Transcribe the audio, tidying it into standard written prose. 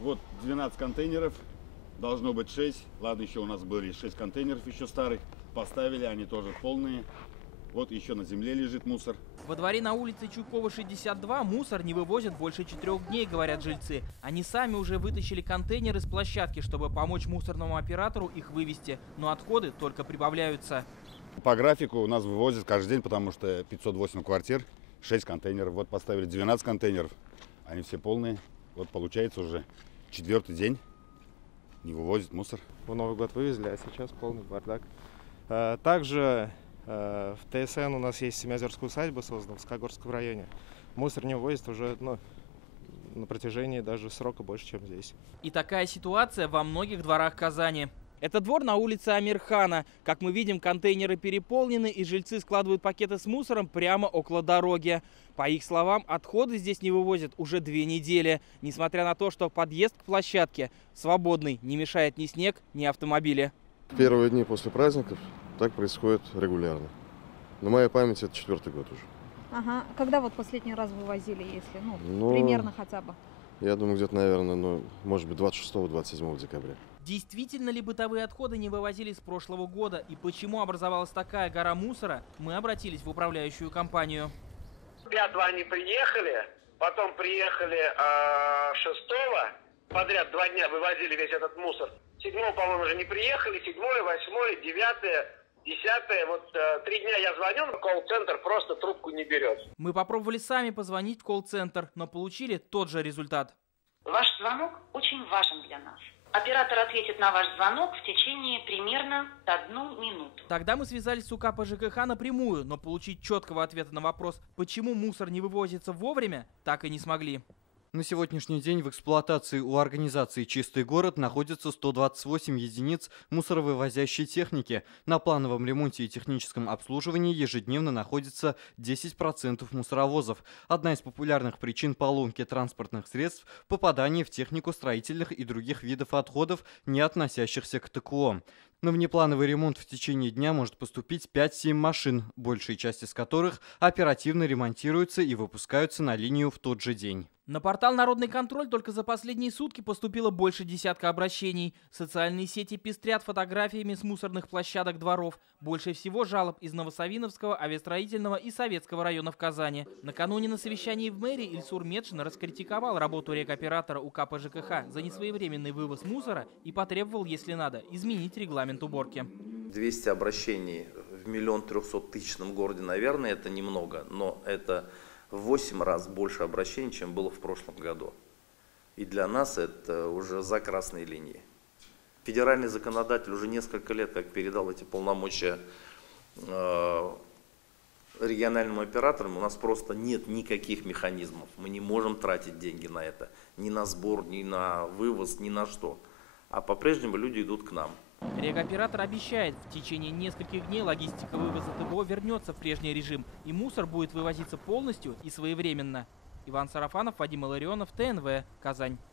Вот 12 контейнеров, должно быть 6. Ладно, еще у нас были 6 контейнеров еще старых. Поставили, они тоже полные. Вот еще на земле лежит мусор. Во дворе на улице Чуйкова, 62 мусор не вывозят больше 4 дней, говорят жильцы. Они сами уже вытащили контейнеры с площадки, чтобы помочь мусорному оператору их вывести. Но отходы только прибавляются. По графику у нас вывозят каждый день, потому что 508 квартир, 6 контейнеров. Вот поставили 12 контейнеров, они все полные. Вот получается уже 4-й день не вывозят мусор. В Новый год вывезли, а сейчас полный бардак. Также в ТСН у нас есть семиозерская усадьба, создана в Скагорском районе. Мусор не вывозят уже на протяжении даже срока больше, чем здесь. И такая ситуация во многих дворах Казани. Это двор на улице Амирхана. Как мы видим, контейнеры переполнены, и жильцы складывают пакеты с мусором прямо около дороги. По их словам, отходы здесь не вывозят уже 2 недели. Несмотря на то, что подъезд к площадке свободный, не мешает ни снег, ни автомобили. Первые дни после праздников так происходит регулярно. На моей памяти это 4-й год уже. Ага. Когда вот последний раз вывозили, если, примерно хотя бы? Я думаю, где-то, наверное, может быть, 26-27 декабря. Действительно ли бытовые отходы не вывозили с прошлого года? И почему образовалась такая гора мусора? Мы обратились в управляющую компанию. 5-го они приехали, потом приехали 6-го. Подряд 2 дня вывозили весь этот мусор. 7-го, по-моему, уже не приехали. 7-й, 8-й, 9-й, 10-й. Вот 3 дня я звоню, но колл-центр просто трубку не берет. Мы попробовали сами позвонить в колл-центр, но получили тот же результат. Ваш звонок очень важен для нас. Оператор ответит на ваш звонок в течение примерно 1 минуту. Тогда мы связались с УК по ЖКХ напрямую, но получить четкого ответа на вопрос, почему мусор не вывозится вовремя, так и не смогли. На сегодняшний день в эксплуатации у организации «Чистый город» находится 128 единиц мусоровывозящей техники. На плановом ремонте и техническом обслуживании ежедневно находится 10% мусоровозов. Одна из популярных причин поломки транспортных средств – попадание в технику строительных и других видов отходов, не относящихся к ТКО. На внеплановый ремонт в течение дня может поступить 5-7 машин, большая часть из которых оперативно ремонтируются и выпускаются на линию в тот же день. На портал «Народный контроль» только за последние сутки поступило больше десятка обращений. Социальные сети пестрят фотографиями с мусорных площадок дворов. Больше всего жалоб из Новосавиновского, Авиастроительного и Советского районов Казани. Накануне на совещании в мэрии Ильсур Медшин раскритиковал работу рекоператора УК по ЖКХ за несвоевременный вывоз мусора и потребовал, если надо, изменить регламент уборки. 200 обращений в 1 300 000 городе, наверное, это немного, но это в 8 раз больше обращений, чем было в прошлом году. И для нас это уже за красной линией. Федеральный законодатель уже несколько лет как передал эти полномочия региональным операторам. У нас просто нет никаких механизмов. Мы не можем тратить деньги на это. Ни на сбор, ни на вывоз, ни на что. А по-прежнему люди идут к нам. Рекоператор обещает, в течение нескольких дней логистика вывоза ТБО вернется в прежний режим, и мусор будет вывозиться полностью и своевременно. Иван Сарафанов, Вадим Иларионов, ТНВ, Казань.